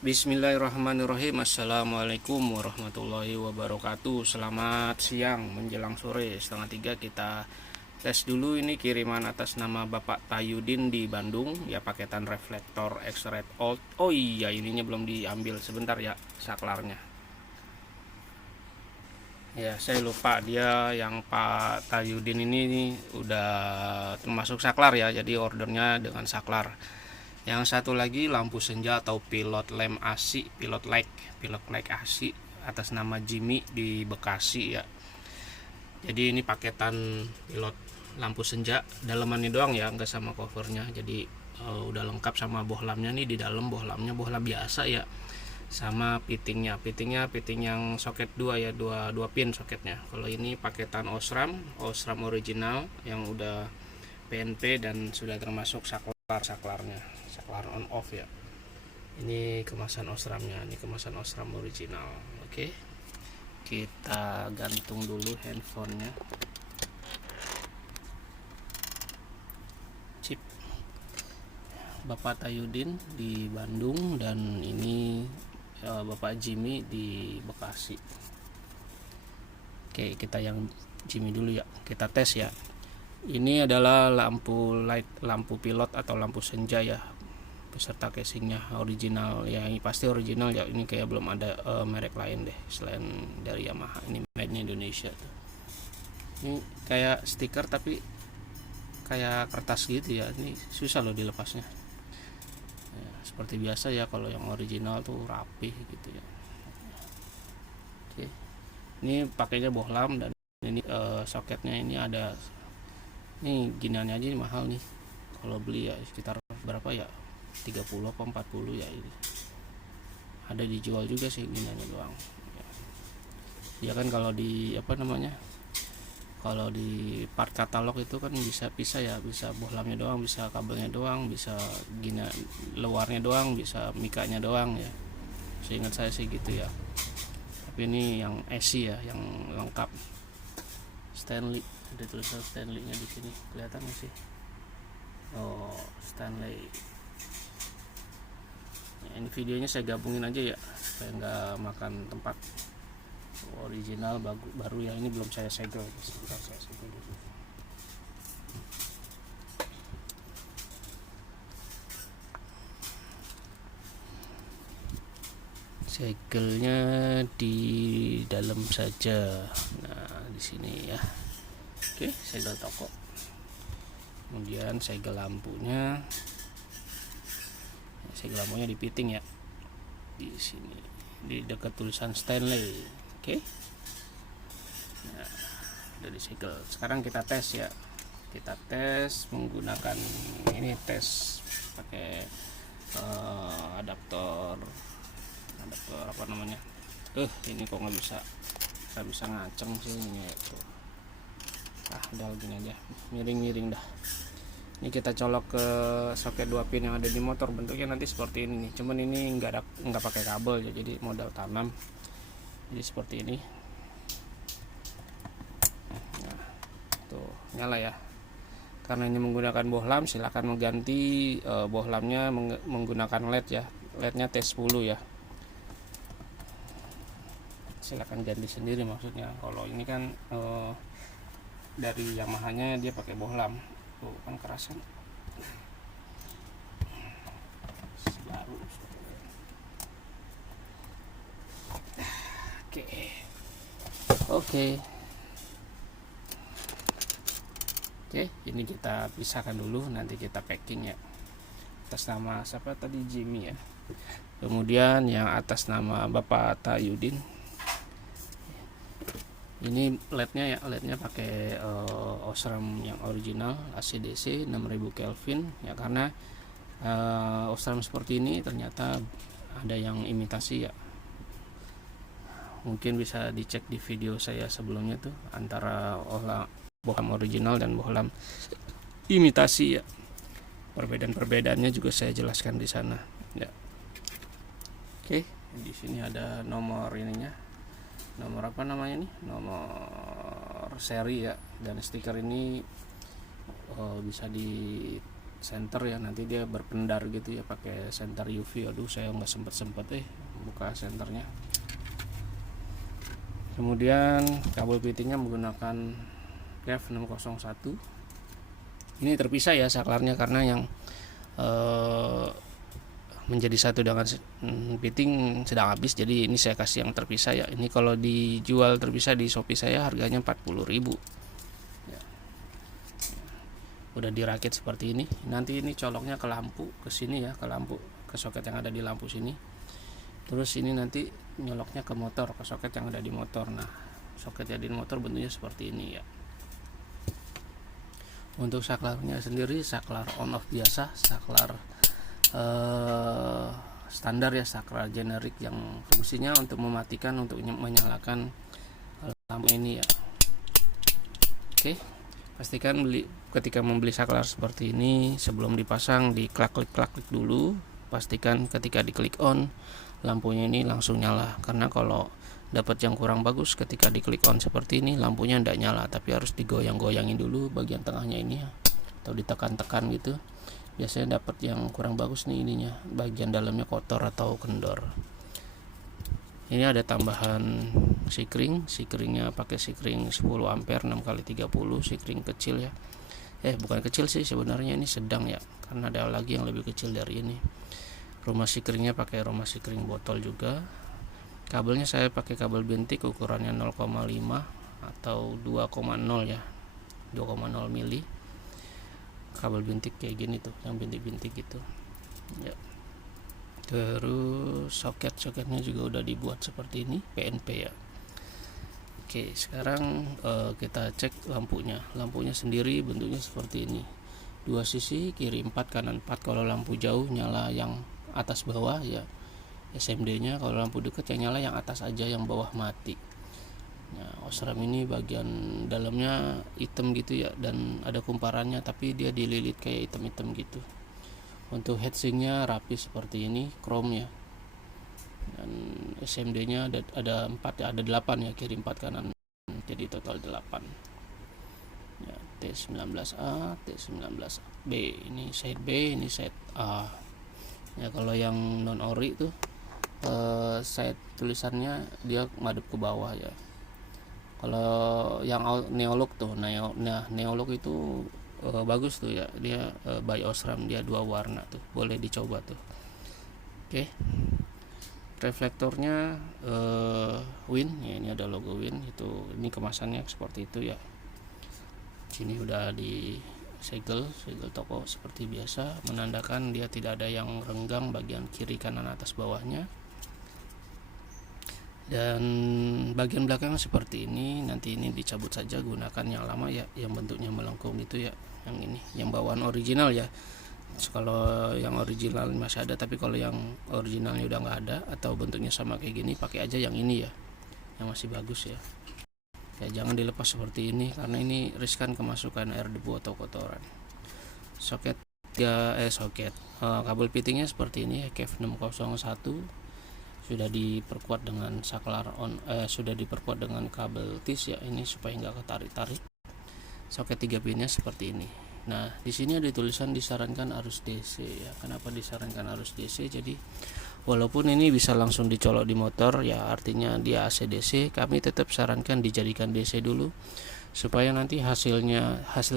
Bismillahirrahmanirrahim. Assalamualaikum warahmatullahi wabarakatuh. Selamat siang menjelang sore setengah 3. Kita tes dulu ini kiriman atas nama Bapak Tayudin di Bandung. Ya, paketan reflektor X-ray old. Oh iya, ininya belum diambil. Sebentar ya, saklarnya. Ya, saya lupa, dia yang Pak Tayudin ini udah termasuk saklar ya. Jadi ordernya dengan saklar. Yang satu lagi lampu senja atau pilot lamp ASI, pilot light ASI atas nama Jimmy di Bekasi ya. Jadi ini paketan pilot lampu senja, dalemannya doang ya, nggak sama covernya. Jadi udah lengkap sama bohlamnya nih di dalam. Bohlamnya bohlam biasa ya, sama piting yang soket 2 ya, dua pin soketnya. Kalau ini paketan Osram original yang udah PNP dan sudah termasuk saklarnya, saklar on off ya. Ini kemasan Osramnya, ini kemasan Osram original. Oke, kita gantung dulu handphonenya. Chip Bapak Tayudin di Bandung dan ini Bapak Jimmy di Bekasi. Oke, kita yang Jimmy dulu ya, kita tes ya. Ini adalah lampu pilot atau lampu senja ya, beserta casingnya original ya. Ini pasti original ya, ini kayak belum ada merek lain deh selain dari Yamaha. Ini made in Indonesia tuh. Ini kayak stiker tapi kayak kertas gitu ya, ini susah loh dilepasnya ya, seperti biasa ya, kalau yang original tuh rapih gitu ya. Oke, ini pakainya bohlam dan ini soketnya ini ada. Ini giniannya aja ini mahal nih, kalau beli ya sekitar berapa ya, 30 apa 40 ya. Ini ada dijual juga sih giniannya doang ya kan. Kalau di kalau di part katalog itu kan bisa pisah ya, bisa bohlamnya doang, bisa kabelnya doang, bisa gini luarnya doang, bisa mikanya doang ya, seingat saya sih gitu ya. Tapi ini yang AC ya, yang lengkap Stanley, ada tulisan Stanley-nya di sini, kelihatan nggak sih? Oh, Stanley. Ya, ini videonya saya gabungin aja ya, supaya nggak makan tempat. Original baru ya, ini belum saya segel. Sebentar, saya segel dulu. Segelnya di dalam saja. Nah, di sini ya. Oke, segel toko. Kemudian segel lampunya. Segel lampunya di piting ya. Di sini, di dekat tulisan Stanley. Oke. Nah, udah disegel. Sekarang kita tes ya. Kita tes menggunakan ini, tes pakai adaptor apa namanya? Ini kok nggak bisa ngaceng sih ini itu. Udah gini aja, miring dah. Ini kita colok ke soket 2 pin yang ada di motor, bentuknya nanti seperti ini nih. Cuman ini nggak pakai kabel ya, jadi modal tanam. Jadi seperti ini. Nah, tuh nyala ya. Karena ini menggunakan bohlam, silakan mengganti bohlamnya menggunakan LED ya. LED-nya T10 ya. Silakan ganti sendiri maksudnya. Kalau ini kan dari Yamaha-nya dia pakai bohlam. Tuh kan kerasan. Baru. Oke. Oke, ini kita pisahkan dulu, nanti kita packing ya. Atas nama siapa tadi, Jimmy ya. Kemudian yang atas nama Bapak Tayudin. Ini LED-nya ya, LED-nya pakai Osram yang original AC/DC 6000 Kelvin ya, karena Osram seperti ini ternyata ada yang imitasi ya. Mungkin bisa dicek di video saya sebelumnya tuh, antara bohlam original dan bohlam imitasi ya. Perbedaan-perbedaannya juga saya jelaskan di sana ya. Oke, di sini ada nomor ininya. Nomor apa namanya nih? Nomor seri ya. Dan stiker ini bisa senter ya, nanti dia berpendar gitu ya pakai senter UV. Aduh saya nggak sempet buka senternya. Kemudian kabel fittingnya menggunakan KEF 601. Ini terpisah ya saklarnya karena yang menjadi satu dengan fitting sedang habis, jadi ini saya kasih yang terpisah ya. Ini kalau dijual terpisah di Shopee saya harganya 40.000 ya. Udah dirakit seperti ini. Nanti ini coloknya ke lampu, ke sini ya, ke lampu, ke soket yang ada di lampu sini. Terus ini nanti nyoloknya ke motor, ke soket yang ada di motor. Nah, soket yang di motor bentuknya seperti ini ya. Untuk saklarnya sendiri saklar on off biasa, saklar standar ya, saklar generik yang fungsinya untuk mematikan, untuk menyalakan lampu ini ya. Oke, pastikan ketika membeli saklar seperti ini, sebelum dipasang di klik dulu. Pastikan ketika diklik on, lampunya ini langsung nyala, karena kalau dapat yang kurang bagus ketika diklik on seperti ini lampunya tidak nyala, tapi harus digoyang-goyangin dulu bagian tengahnya ini ya, atau ditekan-tekan gitu. Biasanya dapat yang kurang bagus nih ininya, bagian dalamnya kotor atau kendor. Ini ada tambahan sikringnya pakai sikring 10 ampere 6x30, sikring kecil ya. Bukan kecil sih sebenarnya, ini sedang ya, karena ada lagi yang lebih kecil dari ini. Rumah sikringnya pakai rumah sikring botol juga. Kabelnya saya pakai kabel bintik ukurannya 0,5 atau 2,0 ya, 2,0 mili. Kabel bintik kayak gini tuh, yang bintik-bintik gitu ya. Terus soketnya juga udah dibuat seperti ini, PNP ya. Oke, sekarang kita cek lampunya sendiri bentuknya seperti ini, dua sisi, kiri 4 kanan 4. Kalau lampu jauh nyala yang atas bawah ya SMD nya, kalau lampu dekat yang nyala yang atas aja, yang bawah mati. Nah, Osram ini bagian dalamnya hitam gitu ya, dan ada kumparannya, tapi dia dililit kayak hitam-hitam gitu. Untuk heatsinknya rapi seperti ini, chrome ya. Dan SMD-nya ada 4 ya, ada 8 ya, kiri 4 kanan, jadi total 8. Ya, T19A, T19B, ini side B, ini side A. Ya, kalau yang non ori tuh side tulisannya dia ngadep ke bawah ya. Kalau yang Neolog tuh, Neolog itu bagus tuh ya, dia by Osram, dia 2 warna tuh, boleh dicoba tuh. Oke, reflektornya Win ya, ini ada logo Win itu, ini kemasannya seperti itu ya. Sini udah di segel toko seperti biasa, menandakan dia tidak ada yang renggang bagian kiri kanan atas bawahnya. Dan bagian belakang seperti ini, nanti ini dicabut saja, gunakan yang lama ya, yang bentuknya melengkung itu ya, yang ini yang bawaan original ya. Kalau yang original masih ada, tapi kalau yang originalnya udah nggak ada atau bentuknya sama kayak gini, pakai aja yang ini ya, yang masih bagus ya. Jangan dilepas seperti ini, karena ini riskan kemasukan air debu atau kotoran. Kabel fittingnya seperti ini, KEF 601. Sudah diperkuat dengan saklar sudah diperkuat dengan kabel tis ya, ini supaya nggak ketarik-tarik. Soket 3 pinnya seperti ini. Nah, di sini ada tulisan disarankan arus DC ya. Kenapa disarankan arus DC? Jadi walaupun ini bisa langsung dicolok di motor ya, artinya dia AC DC, kami tetap sarankan dijadikan DC dulu, supaya nanti hasil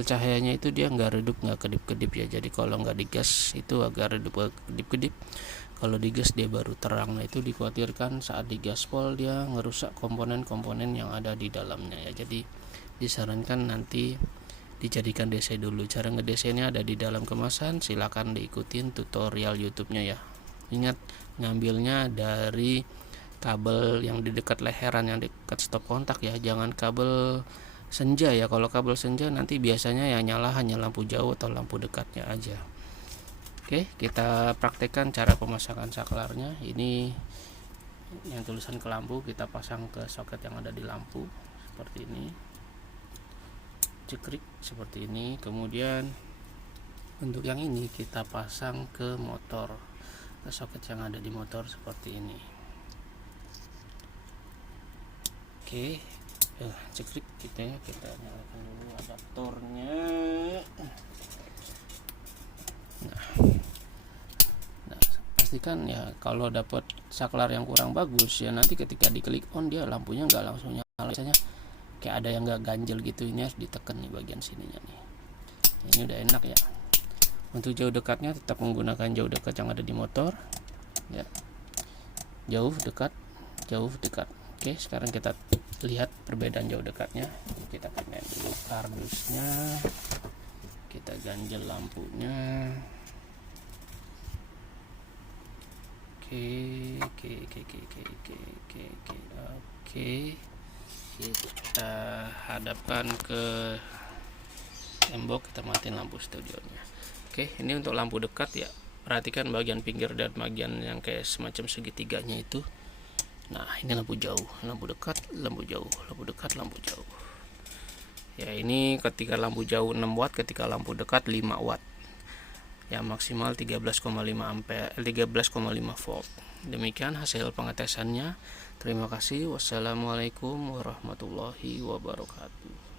cahayanya itu dia nggak redup, nggak kedip-kedip ya. Jadi kalau nggak digas itu agak redup, kedip-kedip. Kalau digas dia baru terang. Nah, itu dikhawatirkan saat digaspol dia ngerusak komponen-komponen yang ada di dalamnya ya. Jadi disarankan nanti dijadikan DC dulu. Cara nge-DC nya ada di dalam kemasan, silakan diikutin tutorial YouTube-nya ya. Ingat, ngambilnya dari kabel yang di dekat leheran, yang dekat stop kontak ya, jangan kabel senja ya. Kalau kabel senja nanti biasanya yang nyala hanya lampu jauh atau lampu dekatnya aja. Oke, kita praktekkan cara pemasangan saklarnya. Ini yang tulisan ke lampu, kita pasang ke soket yang ada di lampu seperti ini, cekrik seperti ini. Kemudian untuk yang ini kita pasang ke motor, ke soket yang ada di motor seperti ini. Oke, cekrik kita nyalakan dulu adaptornya. pastikan ya kalau dapat saklar yang kurang bagus ya nanti ketika diklik on dia lampunya nggak langsung nyala, biasanya kayak ada yang nggak ganjel gitu. Ini harus ditekan nih bagian sininya nih. Ini udah enak ya. Untuk jauh dekatnya tetap menggunakan jauh dekat yang ada di motor ya, jauh dekat, jauh dekat. Oke, sekarang kita lihat perbedaan jauh dekatnya. Kita pindahin dulu kardusnya, kita ganjel lampunya. Oke. Kita hadapkan ke tembok, kita matiin lampu studionya. Oke, ini untuk lampu dekat ya. Perhatikan bagian pinggir dan bagian yang kayak semacam segitiganya itu. Nah, ini lampu jauh, lampu dekat, lampu jauh, lampu dekat, lampu jauh. Ya, ini ketika lampu jauh 6 watt, ketika lampu dekat 5 watt. Ya, maksimal 13,5 ampere, 13,5 volt. Demikian hasil pengetesannya. Terima kasih. Wassalamualaikum warahmatullahi wabarakatuh.